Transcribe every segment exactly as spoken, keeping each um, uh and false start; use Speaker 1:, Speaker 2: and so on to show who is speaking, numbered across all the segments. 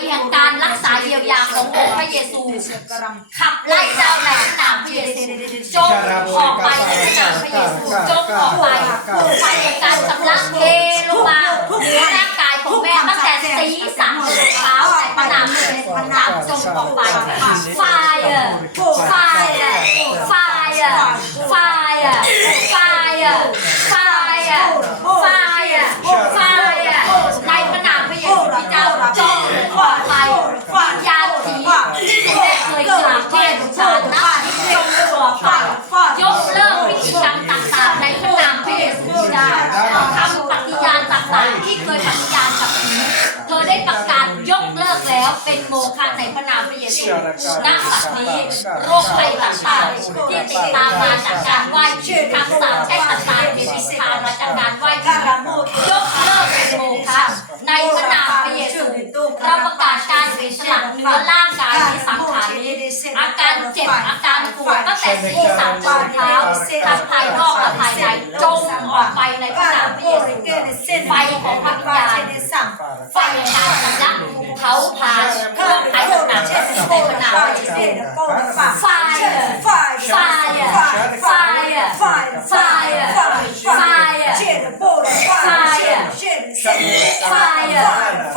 Speaker 1: แห่งการรักษาเยียวยาขององค์พระเยซูขับไล่เจ้าในพระนามพระเยซูจงออกไปในพระนามพระเยซูจงออกไปไฟแห่งการชำระเทลงมาเหนือร่างกายของแม่ตั้งแต่ศีรษะจนเท้าในพระนามพระเยซูจงออกไปไฟไฟไฟไฟไฟไฟไฟไฟในพระนามพระเยซูที่เจ้าจงออกไปวิญญาณผีที่แม่เคยกราบไหว้บูชานะจงออกไปยกเลิกพิธีกรรมต่างๆในพระนามพระเยซูที่เจ้าคำปฏิญาณต่างๆที่เคยปฏิญาณกับผีเธอได้ประกาศยกเลิกแล้วเป็นโมฆะในพระนามพระเยซูณบัดนี้โรคภัยต่างๆที่ติดตามมาจากการไหว้คำสาปแช่งต่างๆที่ติดตามมาจากการไหว้ผียกเลิกเป็นโมฆะในพระนามพระเยซูเราประกาศการเสียสละเนื้อร่างกายในสังขารนี้อาการเจ็บอาการปวดตั้งแต่ศีรษะจนเท้าทั้งภายนอกและภายในจงออกไปในพระนามพระเยซูไฟของพระวิญญาณไฟแห่งการชำระเขาพาเครื่องไถ่ต่างๆในพระนามพระเยซูไฟไฟไฟไฟไฟไฟไฟไฟไฟไฟ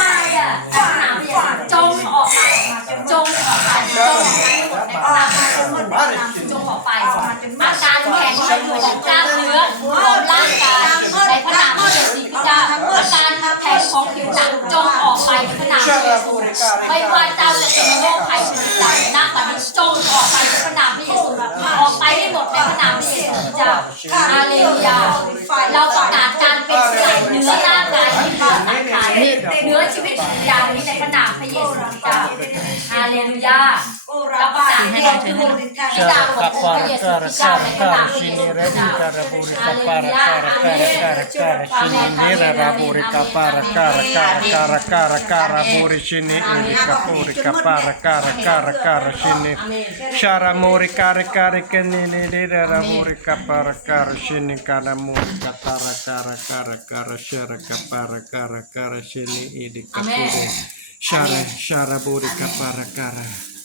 Speaker 1: จงออกไปจงออกไปจงหมดในพระนามจงออกไปอาการแข็งของกล้ามเนื้อของร่างกายในพระนามพระเยซูเจ้าอาการแข็งของผิวหนังจงออกไปในพระนามพระเยซูไม่ว่าเจ้าจะเป็นโรคภัยชนิดใดหน้าตาจงออกไปในพระนามพระเยซูออกไปให้หมดในพระนามพระเยซูเจ้าฮาเลลูยาเราประกาศการเป็นสลายเนื้อร่างกายที่เนื้อสังขารนี้เนื้อชีวิตวิญญาณนี้ในพระนามพระเยซูเจ้าฮาเลลูยาเราประกาศให้เราทุกคนที่ดาวของพระเยซูเจ้าในพระนามพระเยซูเจ้าฮาเลลูยาอาเมน
Speaker 2: Nera raburi kapara kara kara kara kara kara buri shini indi kapuri kapara kara kara kara shini shara muri kara kara keni nera raburi kapara kara shini kara muri kapara kara kara kara shara kapara kara kara shini indi kapuri shara shara buri kapara kara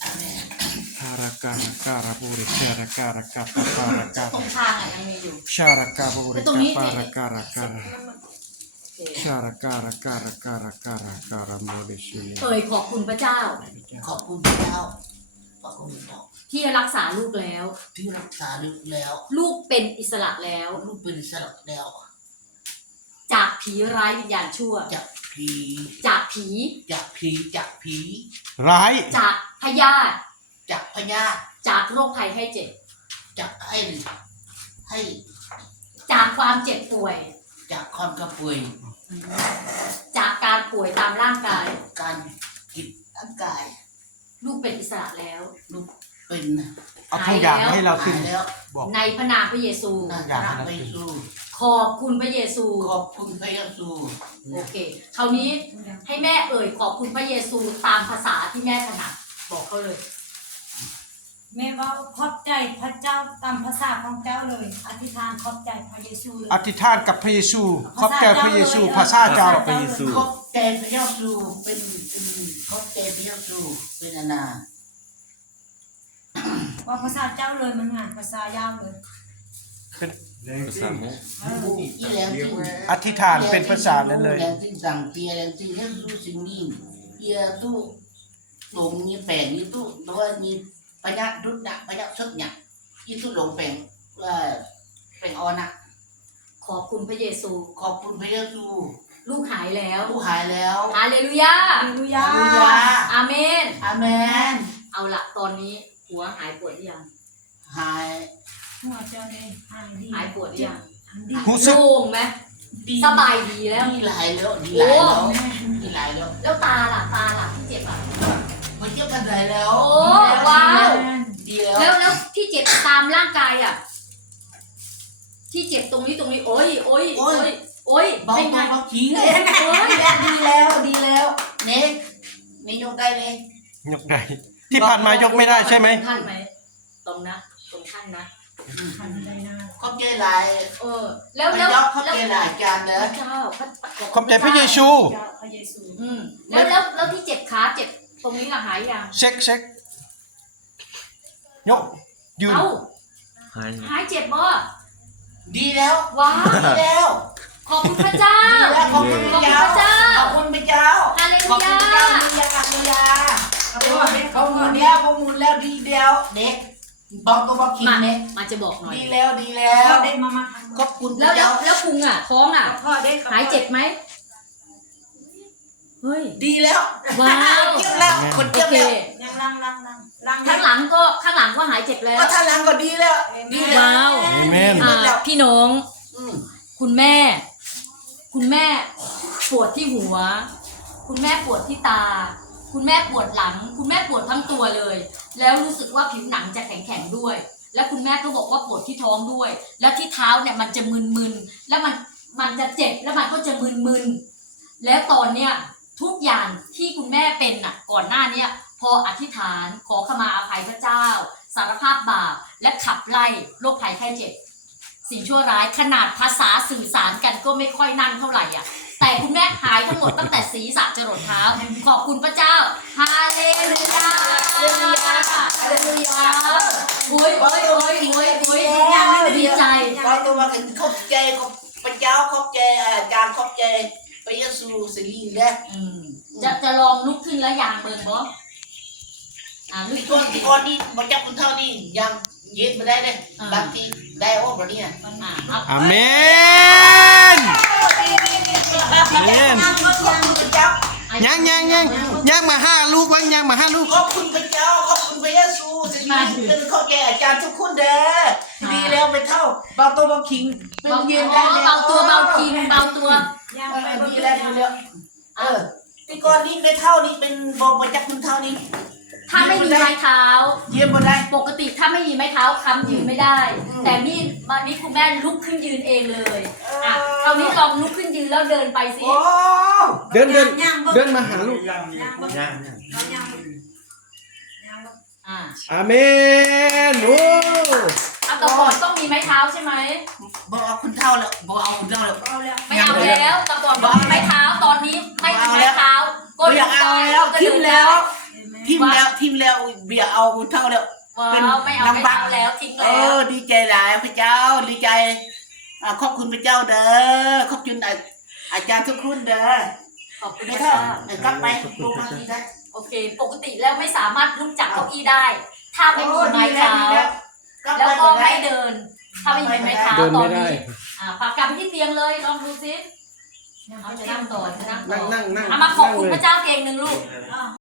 Speaker 2: kara kara kara buri shara kara kapara kara shara kaburi kapara kara kara Kara kara kara kara kara kara mori shini
Speaker 1: เอ่ยขอบคุณพระเจ้า
Speaker 3: ขอบคุณพระเจ้าขอบคุณพระเจ้า
Speaker 1: ที่รักษาลูกแล้ว
Speaker 3: ที่รักษาลูกแล้ว
Speaker 1: ลูกเป็นอิสระแล้ว
Speaker 3: ลูกเป็นอิสระแล้ว
Speaker 1: จากผีร้ายวิญญาณชั่ว
Speaker 3: จากผี
Speaker 1: จากผี
Speaker 3: จากผีจากผี
Speaker 2: ร้าย
Speaker 1: จากพยาธิ
Speaker 3: จากพยาธิ
Speaker 1: จากโรคภัยไข้เจ็บ
Speaker 3: จากให้ให้
Speaker 1: จากความเจ็บป่วย
Speaker 3: จากความกระป่วย
Speaker 1: จากการป่วยตามร่างกาย
Speaker 3: การกินร่างกาย
Speaker 1: ลูกเป็นอิสระแล้ว
Speaker 3: ลูกเป็น
Speaker 2: เอาทุกอย่างให้เราขึ้น
Speaker 3: หายแล้ว
Speaker 2: บอก
Speaker 1: ในพระนามพระเยซู
Speaker 3: น่าจะรักพระเยซู
Speaker 1: ขอบคุณพระเยซู
Speaker 3: ขอบคุณพระเยซู
Speaker 1: โอเคคราวนี้ให้แม่เอ่ยขอบคุณพระเยซูตามภาษาที่แม่ถนัดบอกเขาเลย
Speaker 4: แม่ว่าขอบใจพระเจ้าตามภาษาของเจ้าเลยอธิษฐานขอบใจพระเยซูเลย
Speaker 2: อธิษฐานกับพระเยซูขอบใจพระเยซูภาษาเจ้าพระเยซู
Speaker 3: ขอบใจพระเยซูเป็นเป็นขอบใจพระเยซูเป็นอาณา
Speaker 4: ว่าภาษาเจ้าเลยมันงานภาษายาวเลย
Speaker 3: อีแรงจริง
Speaker 2: อธิษฐานเป็นภาษานั้นเลย
Speaker 3: แรงจริงสั่งเตียแรงจริงเรื่องสู้สิ่งนี้เตียตู้หลงมีแปลงนี่ตู้ตัวมีปัญญาดุดนะปัญญาซึกเนี่ยยี่ตู้หลงแปลงว่าแปลงออนะ
Speaker 1: ขอบคุณพระเยซู
Speaker 3: ขอบคุณพระเยซู
Speaker 1: ลูกหายแล้ว
Speaker 3: ผู้หายแล้ว
Speaker 1: ฮาเลลูยา
Speaker 4: ฮาเลลูยา
Speaker 3: ฮาเลลูยา
Speaker 1: อาเมน
Speaker 3: อาเมน
Speaker 1: เอาละตอนนี้หัวหายปวดหรือยัง
Speaker 3: หาย
Speaker 4: หัวเจ้าเลยหายดี
Speaker 1: หายปวดหรือยัง
Speaker 4: ดี
Speaker 2: รู้สึก
Speaker 1: โล่งไหม
Speaker 3: ดี
Speaker 1: สบายดีแล้ว
Speaker 3: ดีหลายแล้วดีหลายแล้วดีหลายแล้ว
Speaker 1: แล้วตาล่ะตาล่ะที่เจ็บอ่ะ
Speaker 3: มันเยอะกันไหนแล้ว
Speaker 1: โอ้ว้าว
Speaker 3: ดีแล้ว
Speaker 1: แล้วแล้วที่เจ็บตามร่างกายอ่ะ ที่เจ็บตรงนี้ตรงนี้โอ้ยโอ้ยโอ้ยโอ้ย
Speaker 3: เบา
Speaker 1: เป็นไง
Speaker 3: เบาขี้เลย
Speaker 1: โอ้ย
Speaker 3: ดีแล้วดีแล้วเน็กนี่ยกได้เลย
Speaker 2: ยกได้ที่ผ่านมายกไม่ได้ใช่ไหม
Speaker 1: ท่านไหมตรงนะตรงท่านนะ
Speaker 4: ทันใดหน้า
Speaker 3: ขอบใจหลาย
Speaker 1: เออ แล้ว
Speaker 3: มัน
Speaker 1: แล้ว
Speaker 3: ยกขอบใจหลายจานเลย
Speaker 1: พระเจ้าพระ
Speaker 2: ขอบใจพระเยซู
Speaker 4: เจ้าพระเยซู
Speaker 1: อืมแล้วแล้วแล้วที่เจ็บขนี้ละหายยัง
Speaker 2: เช็คเช็คยกยืน
Speaker 1: เอ้า
Speaker 2: หาย
Speaker 1: หายเจ็บบ่
Speaker 3: ดีแล้ว
Speaker 1: ว้าว
Speaker 3: ดีแล้ว
Speaker 1: ขอบคุณพระเจ้า
Speaker 3: ดีแล้วขอบคุณ
Speaker 1: ขอบ
Speaker 3: พ
Speaker 1: คุณ
Speaker 3: ระ
Speaker 1: พระ
Speaker 3: เจ้า
Speaker 1: เจ้า
Speaker 3: ขอบคุณพระเจ้า
Speaker 1: ฮาเล
Speaker 3: ขอบ
Speaker 1: ลู
Speaker 3: คุณ
Speaker 1: ยา
Speaker 3: พระเจ้าดียาดียาข้อมูลแล้วข้อมูลแล้วดีแล้วเด็กบอกตัวบอกคิด
Speaker 1: มา
Speaker 3: เด็ก
Speaker 1: มาจะบอกหน่อย
Speaker 3: ดีแล้วดีแล้
Speaker 4: พ่อ
Speaker 3: ว
Speaker 4: ได้มามา
Speaker 3: ขอบคุณพ
Speaker 1: แล้ว
Speaker 3: ระ
Speaker 1: แล้
Speaker 3: เจ้าว
Speaker 1: แล้วพุงอ่ะท้องอ่ะ
Speaker 4: พ่อได้
Speaker 1: หายเจ็บไหมเฮ้ย
Speaker 3: ดีแล้ว
Speaker 1: ว้าว
Speaker 3: เยี่ยมแล้วคน
Speaker 1: โอ
Speaker 3: เยี่ยม
Speaker 1: เค
Speaker 3: แล้ว
Speaker 4: ยังลังลังลังลัง
Speaker 1: ข้างหลังก็ข้างหลังก็หายเจ็บแล้ว
Speaker 3: ก็ท่านหลังก็ดีแล้วดีแล้ว
Speaker 1: ว้าว
Speaker 2: เอเมน
Speaker 1: อ่าพี่น้อง
Speaker 3: อืม
Speaker 1: คุณแม่ คุณแม่ปวดที่หัว คุณแม่ปวดที่ตา คุณแม่ปวดหลัง คุณแม่ปวดทั้งตัวเลย แล้วรู้สึกว่าผิวหนังจะแข็งๆด้วย แล้วคุณแม่ก็บอกว่าปวดที่ท้องด้วย แล้วที่เท้าเนี่ยมันจะมึนๆ แล้วมันมันจะเจ็บแล้วมันก็จะมึนๆ แล้วตอนเนี้ยทุกอย่างที่คุณแม่เป็นน่ะก่อนหน้าเนี้ยพออธิษฐานขอขมาอภัยพระเจ้า สารภาพบาปและขับไล่โรคภัยไข้เจ็บ สิ่งชั่วร้ายขนาดภาษาสื่อสารกันก็ไม่ค่อยนั่นเท่าไหร่อ่ะ แต่คุณแม่หายทั้งหมดตั้งแต่ศีรษะจรดเท้า ขอบคุณพระเจ้า ฮาเลลูยา ฮาเลลูยา ฮาเลลูยาโอ้ยโอ้ยโอ้ยโอ้ยโอ้ยดีใจ
Speaker 3: ก็ตัวมาถึงขอบใจขอบพระเจ้าขอบใจอาจารย์ขอบใจพระเยซูสิริเด้อ
Speaker 1: อืมจะจะลองลุกขึ้นแล้วยางเบิงบ่อ่าลุก
Speaker 3: ที่
Speaker 1: ขึ้
Speaker 3: ก่อน นที่ก่อนนี่มาจับคุณเท่านี่ยังยืนไม่ได้เลยบางทีได้โอ้แบบนี้
Speaker 1: อ่าเอา
Speaker 2: อาเมน เยี่ยม
Speaker 3: ขอบคุณพระเจ้า
Speaker 2: ยังยังยังยังมาห้าลูกวะยังมาห้าลูก
Speaker 3: ขอบคุณพระเจ้าขอบคุณพระเยซูสิริเป็นข้อแก่อาจารย์ทุกคนเด้อดีแล้วไปเท่าเบาตัวเบาคิงเป็น
Speaker 1: เบา
Speaker 3: ยืน
Speaker 1: อ๋
Speaker 3: ได้
Speaker 1: อเบาตัวเบาทีเบาตัว
Speaker 4: ยัง
Speaker 3: เอ
Speaker 4: ไป
Speaker 3: อ
Speaker 4: บ่
Speaker 3: ดี
Speaker 4: ได้
Speaker 3: แล้วดีแล้วเออที่ก่อนนี่ไปเท่านี่เป็นบอกมาจับคุณเท่านี่
Speaker 1: ถ้าไม่มีไม้เท้า
Speaker 3: เยี่ยมมาได้
Speaker 1: ปกติถ้าไม่มีไม้เท้าค้ำยืนไม่ได้
Speaker 3: อืม
Speaker 1: แต่นี่วันนี้คุณแม่ลุกขึ้นยืนเองเลย
Speaker 3: เอออ่
Speaker 1: อ่ะคราวนี้ลองลุกขึ้นยืนแล้วเดินไปสิ
Speaker 3: โอ้
Speaker 2: เดินเดินเดินมาหาลูก
Speaker 4: ยังบ่ยังยัง
Speaker 1: อ่า
Speaker 2: อาเมนโอ้
Speaker 1: เอาแต่ก่อนต้องมีไม้เท้าใช่ไหม
Speaker 3: บอกเอาคุณเท่าแล้วบอกเอาคุณเท่าแล้ว
Speaker 4: เอาแล้ว
Speaker 1: ไม่เอาแล้วแต่ก่อนต้องมีไม้เท้าตอนนี้ไม่มีไม้เท้าก็
Speaker 3: ไม่อยากเอาแล้ว
Speaker 1: ก็
Speaker 3: ทิ
Speaker 1: เดิ
Speaker 3: ม
Speaker 1: น
Speaker 3: แล้ว
Speaker 1: ได้
Speaker 3: ทิมแล้วทิมแล้วเบียเอาคุณเท่าแล้ว
Speaker 1: ว้า
Speaker 3: เป็น
Speaker 1: วไม่เอาไม้
Speaker 3: ลำบาก
Speaker 1: เท้าแล้วทิ้ง
Speaker 3: เอ
Speaker 1: แล้ว
Speaker 3: อดีใจหลายพระเจ้าดีใจอ่าขอบคุณพระเจ้าเด้อขอบคุณอาอาจารย์ทุกคนเด้อ
Speaker 1: ขอบคุณ
Speaker 3: ไม่
Speaker 1: พระ
Speaker 3: เท่า
Speaker 1: เจ้า
Speaker 3: เออกลับไปโรงพยาบาลได้
Speaker 1: โอเค ปกติแล้วไม่สามารถลุกจากเก้าอี้ได้ ถ้าไม่มีไม้เท้า
Speaker 3: กลับ
Speaker 1: แล้ว
Speaker 3: ไป
Speaker 1: ก็
Speaker 3: บ่
Speaker 1: ไม่
Speaker 3: ได้
Speaker 1: เดิน ถ้าไม่มีไม้เท้า
Speaker 2: เดิน
Speaker 1: ตอ
Speaker 2: ไม่
Speaker 1: น
Speaker 2: ได้
Speaker 1: นี้อ่าพากลับไปที่เตียงเลยลองดูซิเอาจะนั่งต่อจะนั่งต่
Speaker 2: นั่
Speaker 1: อง
Speaker 2: นั่งนั่ง
Speaker 1: เอามาขอบคุณพระเจ้าเพลงหนึ่งลูก
Speaker 4: อ่า